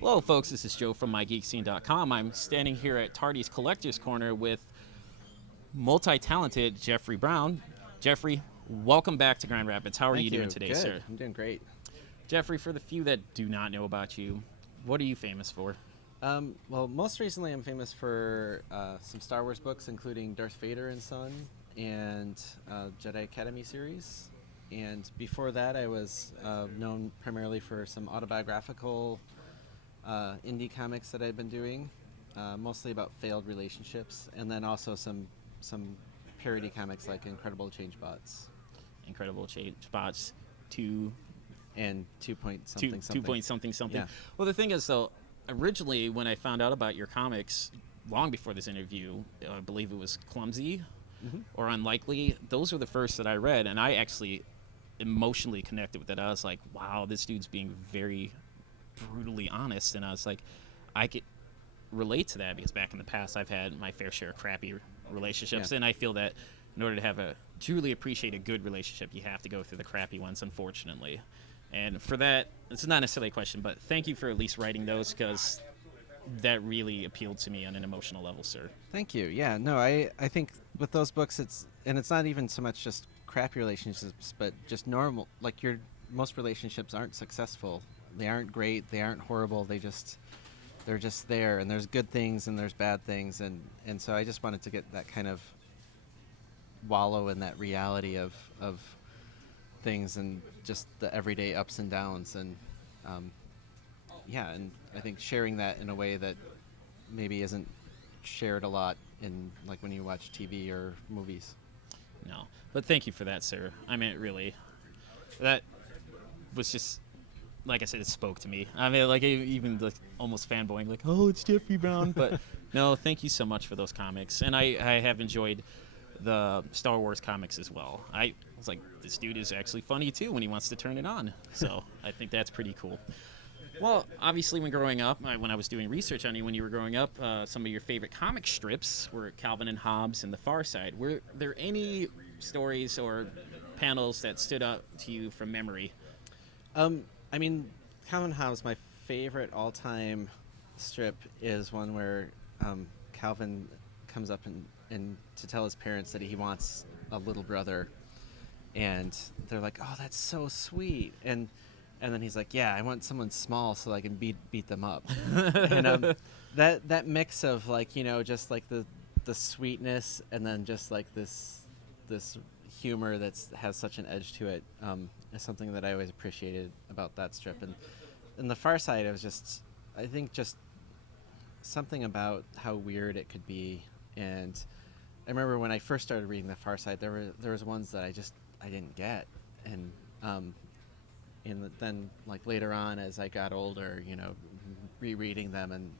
Hello, folks. This is Joe from MIGeekScene.com. I'm standing here at Tardy's Collector's Corner with multi-talented Jeffrey Brown. Jeffrey, welcome back to Grand Rapids. How are you doing today, Good. sir? I'm doing great. Jeffrey, for the few that do not know about you, what are you famous for? Well, most recently I'm famous for some Star Wars books, including Darth Vader and Son and Jedi Academy series. And before that, I was known primarily for some autobiographical indie comics that I've been doing, mostly about failed relationships, and then also some parody comics like Incredible Change Bots Incredible Change Bots 2 and 2 point something something. 2 point something something. Yeah. Well, the thing is, though, originally when I found out about your comics, long before this interview, I believe it was Clumsy or Unlikely. Those were the first that I read, and I actually emotionally connected with it. I was like, wow, this dude's being very brutally honest, and I was like, I could relate to that because back in the past I've had my fair share of crappy relationships, Yeah. and I feel that in order to have a truly appreciate a good relationship, you have to go through the crappy ones, unfortunately. And for that, it's not necessarily a question, but thank you for at least writing those, because that really appealed to me on an emotional level, sir. Thank you. Yeah, no, I think with those books, it's not even so much just crappy relationships, but just normal. Like most relationships aren't successful. They aren't great. They aren't horrible. They're just there. And there's good things and there's bad things. And so I just wanted to get that kind of wallow in that reality of things and just the everyday ups and downs. And yeah, and I think sharing that in a way that maybe isn't shared a lot in, like, when you watch TV or movies. No, but thank you for that, sir. I mean, it really, that was just, like I said, it spoke to me. I mean, like, even like almost fanboying, like, oh, it's Jeffrey Brown. But no, thank you so much for those comics, and I have enjoyed the Star Wars comics as well. I was like, this dude is actually funny too when he wants to turn it on. So I think that's pretty cool. Well, obviously, when growing up, when I was doing research on you when you were growing up, some of your favorite comic strips were Calvin and Hobbes and The Far Side. Were there any stories or panels that stood out to you from memory? I mean, Calvin Hobbes, my favorite all-time strip, is one where Calvin comes up and to tell his parents that he wants a little brother, and they're like, "Oh, that's so sweet," and then he's like, "Yeah, I want someone small so I can beat them up." And that mix of, like, just like the sweetness and then just like this humor that's has such an edge to it, is something that I always appreciated about that strip. And The Far Side, it was just, I think, just something about how weird it could be. And I remember when I first started reading The Far Side, there was ones that I didn't get, and then, like, later on as I got older, rereading them and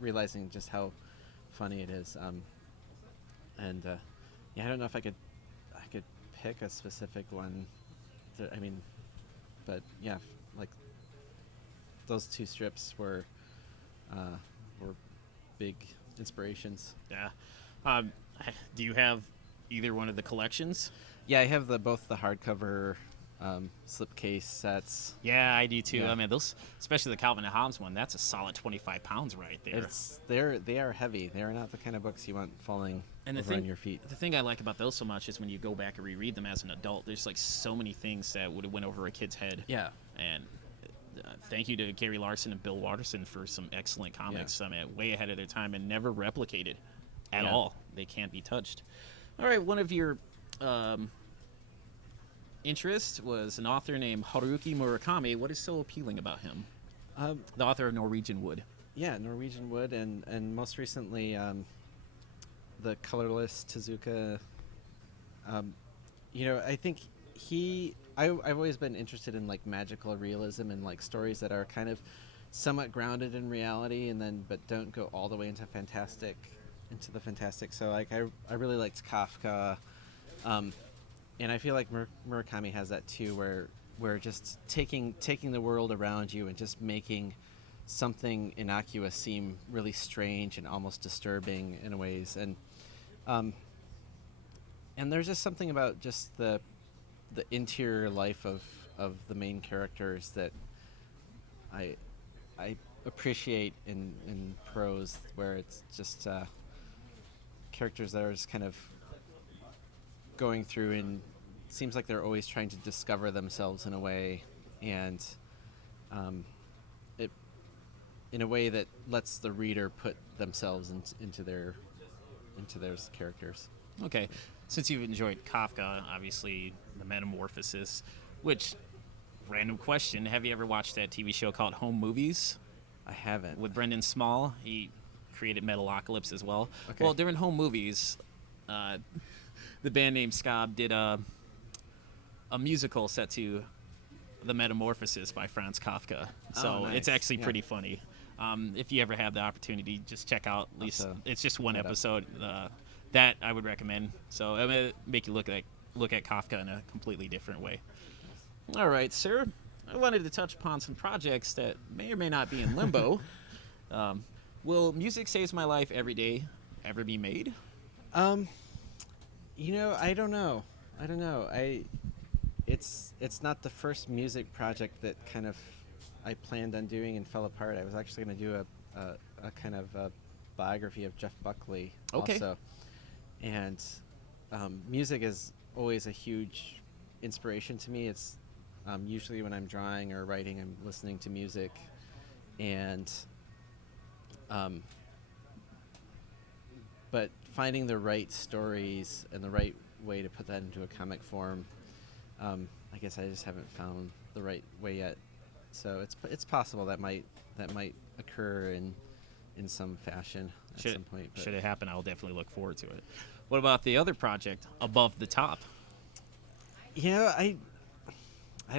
realizing just how funny it is. Yeah, I don't know if I could pick a specific one. I mean, but yeah, like, those two strips were big inspirations. Yeah. Do you have either one of the collections? Yeah, I have both the hardcover slipcase sets. Yeah, I do too. Yeah. I mean, those, especially the Calvin and Hobbes one, that's a solid 25 pounds right there. They are heavy. They are not the kind of books you want falling And over on your feet. the thing I like about those so much is when you go back and reread them as an adult, there's like so many things that would have went over a kid's head. Yeah. And thank you to Gary Larson and Bill Watterson for some excellent comics. Yeah. I mean, way ahead of their time and never replicated at Yeah. all. They can't be touched. All right, one of your interests was an author named Haruki Murakami. What is so appealing about him? The author of Norwegian Wood. Yeah, Norwegian Wood, and most recently, the colorless Tezuka. I think I've always been interested in, like, magical realism and, like, stories that are kind of somewhat grounded in reality but don't go all the way into the fantastic. So, like, I really liked Kafka, and I feel like Murakami has that too, where just taking the world around you and just making something innocuous seem really strange and almost disturbing in ways. And there's just something about just the interior life of the main characters that I appreciate in prose, where it's just characters that are just kind of going through, and seems like they're always trying to discover themselves in a way, and it in a way that lets the reader put themselves into their characters. Okay, since you've enjoyed Kafka, obviously the Metamorphosis, which, random question, have you ever watched that TV show called Home Movies I haven't. with Brendan Small? He created Metalocalypse as well. Okay. Well, during Home Movies, the band name Scob did a musical set to The Metamorphosis by Franz Kafka. So nice. it's actually Yeah. pretty funny. If you ever have the opportunity, just check out at least. It's just one episode. That I would recommend. So it will make you look at Kafka in a completely different way. All right, sir. I wanted to touch upon some projects that may or may not be in limbo. Will Music Saves My Life Every Day ever be made? I don't know. It's not the first music project that kind of I planned on doing and fell apart. I was actually going to do a kind of a biography of Jeff Buckley also. And music is always a huge inspiration to me. It's usually when I'm drawing or writing, I'm listening to music, and but finding the right stories and the right way to put that into a comic form, I guess I just haven't found the right way yet. So it's possible that might occur in some fashion at some point. But Should it happen, I'll definitely look forward to it. What about the other project, Above the Top? I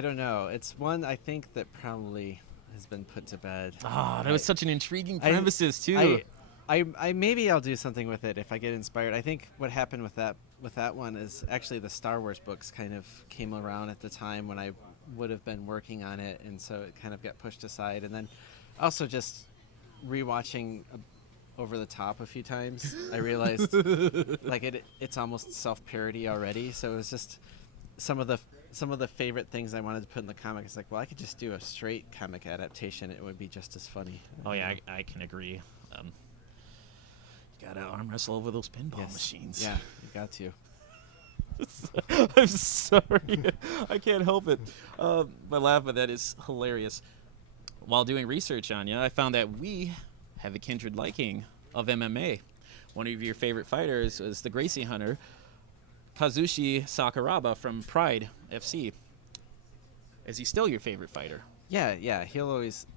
don't know. It's one I think that probably has been put to bed. Ah, that was such an intriguing premises too. I maybe I'll do something with it if I get inspired. I think what happened with that one is actually the Star Wars books kind of came around at the time when I would have been working on it, and so it kind of got pushed aside. And then also just rewatching Over the Top a few times, I realized like it's almost self-parody already. So it was just some of the favorite things I wanted to put in the comic. It's like, well, I could just do a straight comic adaptation. It would be just as funny. Oh yeah, I can agree. You gotta arm wrestle over those pinball machines. Yeah, you got to. I'm sorry, I can't help it. My laugh at that is hilarious. While doing research on you, I found that we have a kindred liking of MMA. One of your favorite fighters was the Gracie Hunter, Kazushi Sakuraba from Pride FC. Is he still your favorite fighter? Yeah. I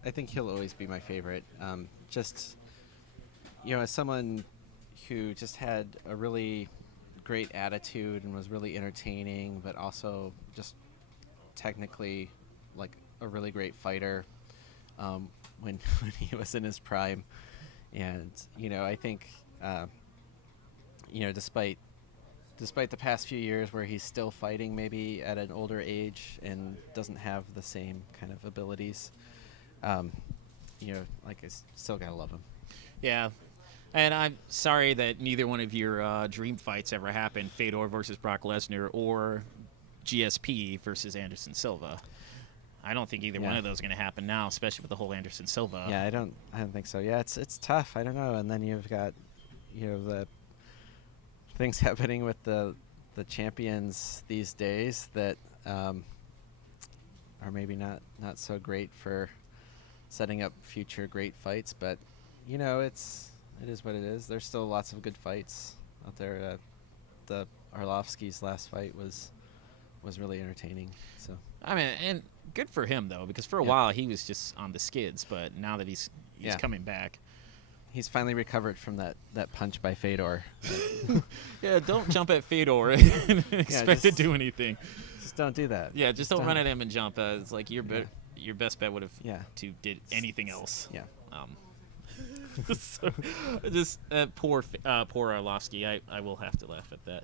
think he'll always be my favorite. Just, as someone who just had a really great attitude and was really entertaining, but also just technically like a really great fighter when he was in his prime. And, I think, despite the past few years where he's still fighting maybe at an older age and doesn't have the same kind of abilities, I still gotta love him. Yeah. And I'm sorry that neither one of your dream fights ever happened, Fedor versus Brock Lesnar or GSP versus Anderson Silva. I don't think either one of those are going to happen now, especially with the whole Anderson Silva. Yeah, I don't think so. Yeah, it's tough. I don't know. And then you've got, the things happening with the champions these days that are maybe not so great for setting up future great fights. But it is what it is. There's still lots of good fights out there. The Arlovsky's last fight was really entertaining. So I mean, and good for him though, because for a while he was just on the skids, but now that he's coming back, he's finally recovered from that punch by Fedor. Yeah, don't jump at Fedor and expect to do anything. Just don't do that. Yeah, just don't run at him and jump. It's like your best bet would have did anything else. Yeah. So, just poor Arlovsky. I will have to laugh at that.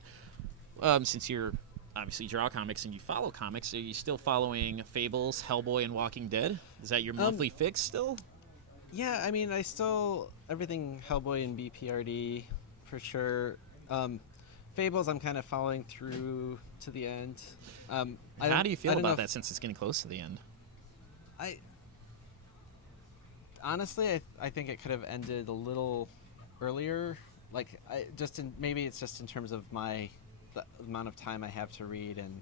Since you're obviously draw comics and you follow comics, are you still following Fables, Hellboy, and Walking Dead? Is that your monthly fix still? Yeah, I mean, I still everything Hellboy and BPRD for sure. Fables, I'm kind of following through to the end. How do you feel about that since it's getting close to the end? honestly, I think it could have ended a little earlier. Like, maybe it's just in terms of the amount of time I have to read, and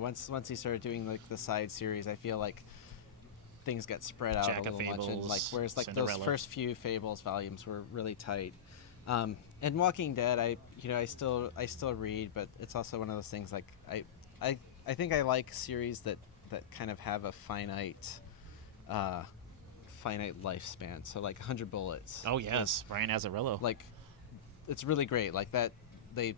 once he started doing like the side series, I feel like things get spread out Jack a of little much, and like Fables, whereas like Cinderella. those first few Fables volumes were really tight. And Walking Dead, I still read, but it's also one of those things like I think I like series that kind of have a finite lifespan. So like 100 Bullets. Oh yes, Brian Azzarello. Like it's really great. Like that they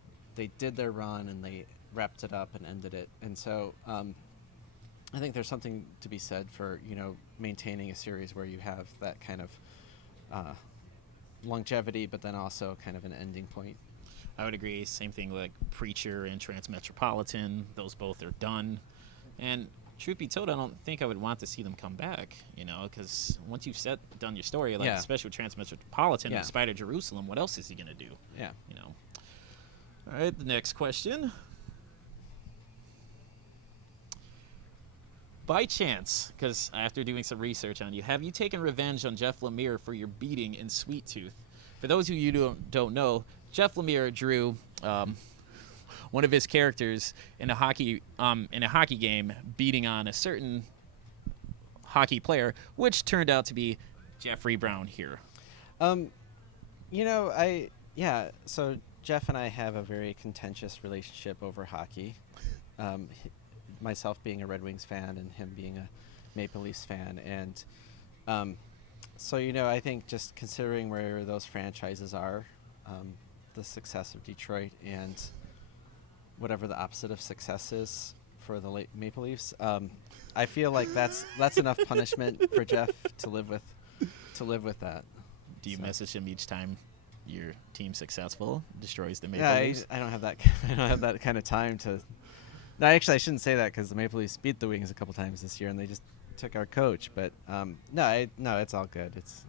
did their run and they wrapped it up and ended it. And so I think there's something to be said for maintaining a series where you have that kind of longevity, but then also kind of an ending point. I would agree. Same thing like Preacher and Transmetropolitan. Those both are done. And truth be told, I don't think I would want to see them come back, because once you've done your story, like especially with Transmetropolitan and Spider Jerusalem, what else is he going to do? Yeah. All right, the next question. By chance, because after doing some research on you, have you taken revenge on Jeff Lemire for your beating in Sweet Tooth? For those of you who don't know, Jeff Lemire drew one of his characters in a hockey game beating on a certain hockey player, which turned out to be Jeffrey Brown here. So Jeff and I have a very contentious relationship over hockey. Myself being a Red Wings fan and him being a Maple Leafs fan, and so I think just considering where those franchises are, the success of Detroit and whatever the opposite of success is for the Maple Leafs, I feel like that's enough punishment for Jeff to live with that. Do you message him each time your team successful destroys the Maple Yeah, Leafs? I don't have that. I don't have that kind of time to. No, actually, I shouldn't say that because the Maple Leafs beat the Wings a couple times this year, and they just took our coach. But no, it's all good. It's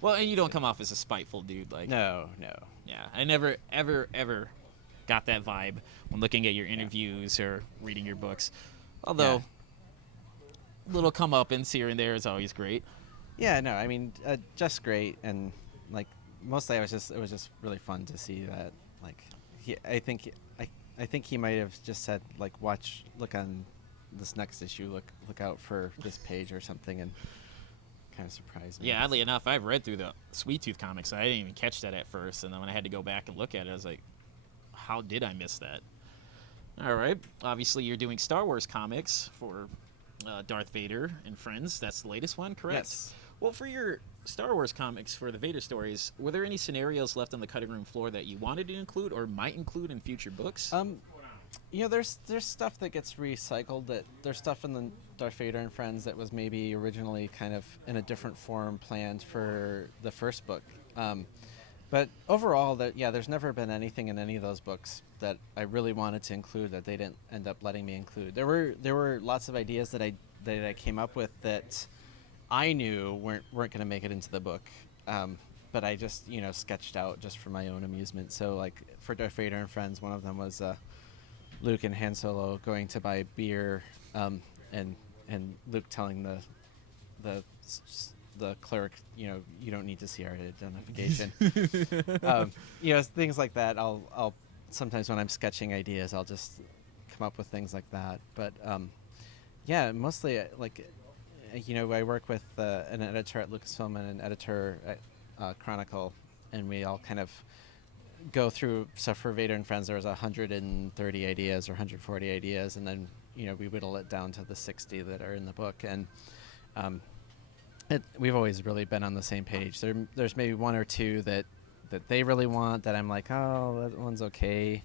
well, and you don't come off as a spiteful dude, like. No. Yeah, I never, ever got that vibe when looking at your interviews or reading your books. Although, little comeuppance here and there is always great. Yeah, no, I mean, just great, and like mostly, it was just really fun to see that. Like, I think he might have just said like, look on this next issue, look out for this page or something, and kind of surprised me. Yeah, oddly enough, I've read through the Sweet Tooth comics, and I didn't even catch that at first, and then when I had to go back and look at it, I was like, how did I miss that? All right, obviously you're doing Star Wars comics for Darth Vader and Friends. That's the latest one, correct? Yes. Well, for your Star Wars comics for the Vader stories, were there any scenarios left on the cutting room floor that you wanted to include or might include in future books? There's stuff that gets recycled. There's stuff in the Darth Vader and Friends that was maybe originally kind of in a different form planned for the first book. But overall, there's never been anything in any of those books that I really wanted to include that they didn't end up letting me include. There were lots of ideas that I came up with that I knew weren't going to make it into the book, but I just sketched out just for my own amusement. So like for Darth Vader and Friends, one of them was Luke and Han Solo going to buy beer, and Luke telling the clerk, you don't need to see our identification. Things like that. I'll sometimes when I'm sketching ideas, I'll just come up with things like that. But mostly I work with an editor at Lucasfilm and an editor at Chronicle, and we all kind of go through. So for Vader and Friends, there was 130 ideas or 140 ideas, and then we whittle it down to the 60 that are in the book, and we've always really been on the same page. There's maybe one or two that they really want that I'm like, oh, that one's okay,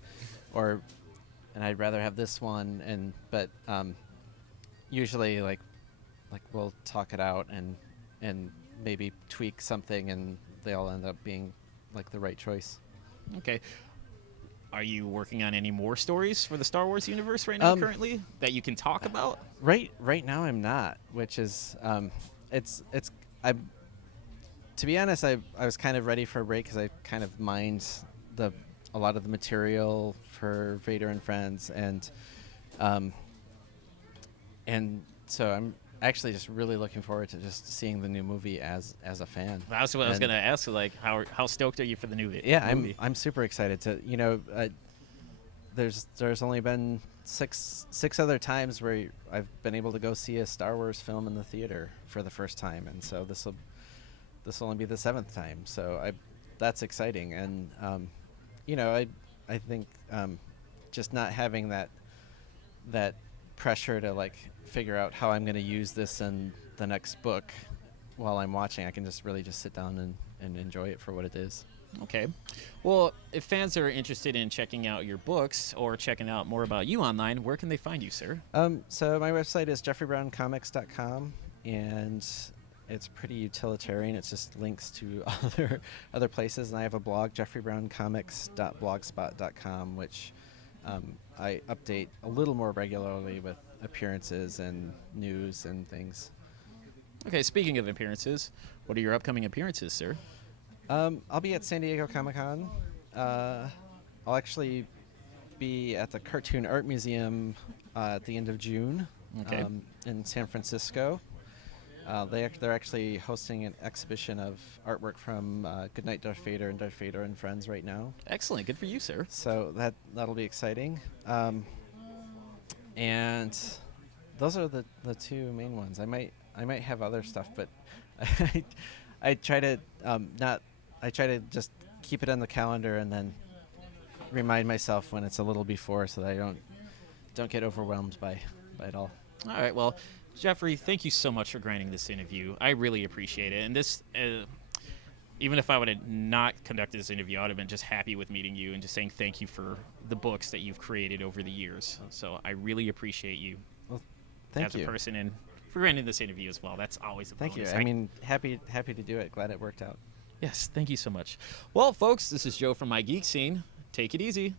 and I'd rather have this one, but usually like we'll talk it out and maybe tweak something, and they all end up being like the right choice. Okay. Are you working on any more stories for the Star Wars universe right now currently that you can talk about? Right now I'm not, which is to be honest, I was kind of ready for a break because I kind of mined a lot of the material for Vader and Friends, and so actually just really looking forward to just seeing the new movie as a fan. That's what I was And- gonna ask. Like, how stoked are you for the new movie? Yeah, I'm super excited to there's only been six other times where I've been able to go see a Star Wars film in the theater for the first time, and so this will only be the 7th time. So that's exciting, and I think just not having that pressure to like figure out how I'm going to use this in the next book while I'm watching, I can just really just sit down and enjoy it for what it is. Okay. Well, if fans are interested in checking out your books or checking out more about you online, where can they find you, sir? So my website is jeffreybrowncomics.com, and it's pretty utilitarian. It's just links to other places, and I have a blog, jeffreybrowncomics.blogspot.com, which I update a little more regularly with appearances and news and things. Okay, speaking of appearances, what are your upcoming appearances, sir? I'll be at San Diego Comic-Con. I'll actually be at the Cartoon Art Museum at the end of June in San Francisco. They're actually hosting an exhibition of artwork from Goodnight Darth Vader and Darth Vader and Friends right now. Excellent. Good for you, sir. So that'll be exciting. And those are the two main ones. I might have other stuff, but I try to just keep it on the calendar and then remind myself when it's a little before, so that I don't get overwhelmed by it all. All right. Well, Jeffrey, thank you so much for granting this interview. I really appreciate it. And this, even if I would have not conducted this interview, I would have been just happy with meeting you and just saying thank you for the books that you've created over the years. So I really appreciate you Thank you as a person and for granting this interview as well. That's always a bonus. Thank you. I mean, happy to do it. Glad it worked out. Yes, thank you so much. Well, folks, this is Joe from MIGeekScene. Take it easy.